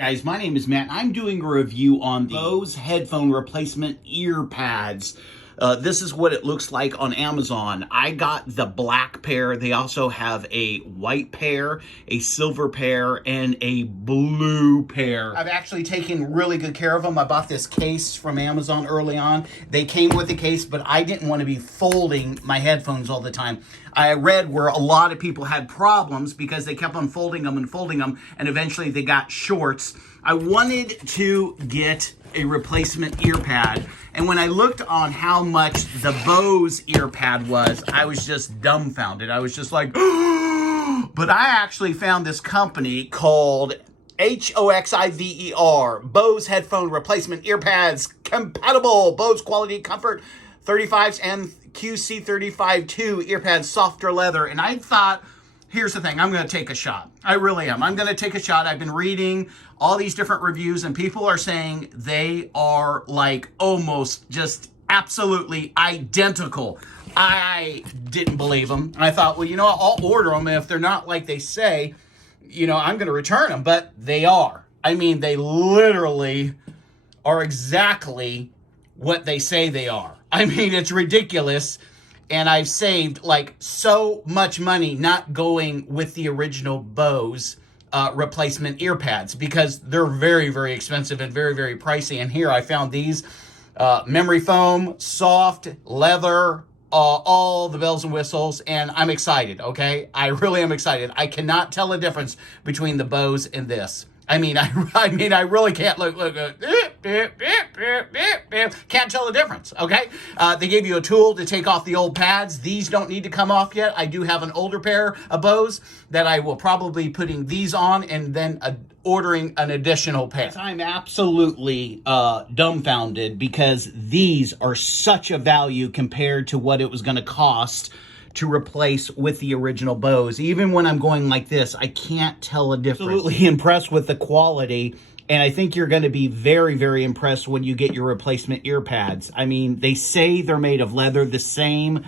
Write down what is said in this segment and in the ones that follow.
Guys, my name is Matt. I'm doing a review on the Bose headphone replacement ear pads. This is what it looks like on Amazon. I got the black pair. They also have a white pair, a silver pair, and a blue pair. I've actually taken really good care of them. I bought this case from Amazon early on. They came with the case, but I didn't want to be folding my headphones all the time. I read where a lot of people had problems because they kept on folding them, and eventually they got shorts. I wanted to get a replacement ear pad, and when I looked on how much the Bose ear pad was, I was just dumbfounded. I was just like, but I actually found this company called HOXIVER, Bose headphone replacement ear pads, compatible Bose quality comfort 35s and QC35II ear pads, softer leather. And I thought, here's the thing, I'm going to take a shot. I really am. I'm going to take a shot. I've been reading all these different reviews, and people are saying they are like almost just absolutely identical. I didn't believe them. And I thought, well, you know what? I'll order them. And if they're not like they say, you know, I'm going to return them. But they are. I mean, they literally are exactly what they say they are. I mean, it's ridiculous. And I've saved like so much money not going with the original Bose replacement ear pads because they're very, very expensive and very, very pricey. And here I found these memory foam, soft, leather, all the bells and whistles, and I'm excited, okay? I really am excited. I cannot tell a difference between the Bose and this. I mean, I really can't look, can't tell the difference, okay? They gave you a tool to take off the old pads. These don't need to come off yet. I do have an older pair of Bose that I will probably be putting these on and then ordering an additional pair. I'm absolutely dumbfounded because these are such a value compared to what it was going to cost to replace with the original Bose. Even when I'm going like this, I can't tell a difference. Absolutely impressed with the quality, and I think you're going to be very, very impressed when you get your replacement ear pads. I mean, they say they're made of leather, the same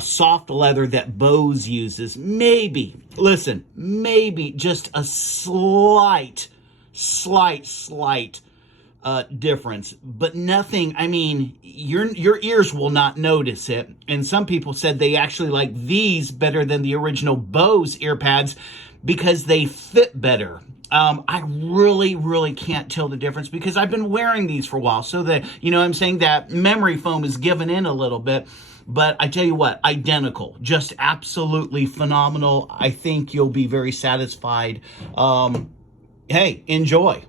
soft leather that Bose uses. Maybe, listen, maybe just a slight difference, but nothing. I mean, your ears will not notice it. And some people said they actually like these better than the original Bose ear pads because they fit better. I really can't tell the difference because I've been wearing these for a while. So that, you know what I'm saying, that memory foam is given in a little bit. But I tell you what, identical, just absolutely phenomenal. I think you'll be very satisfied. Hey, enjoy.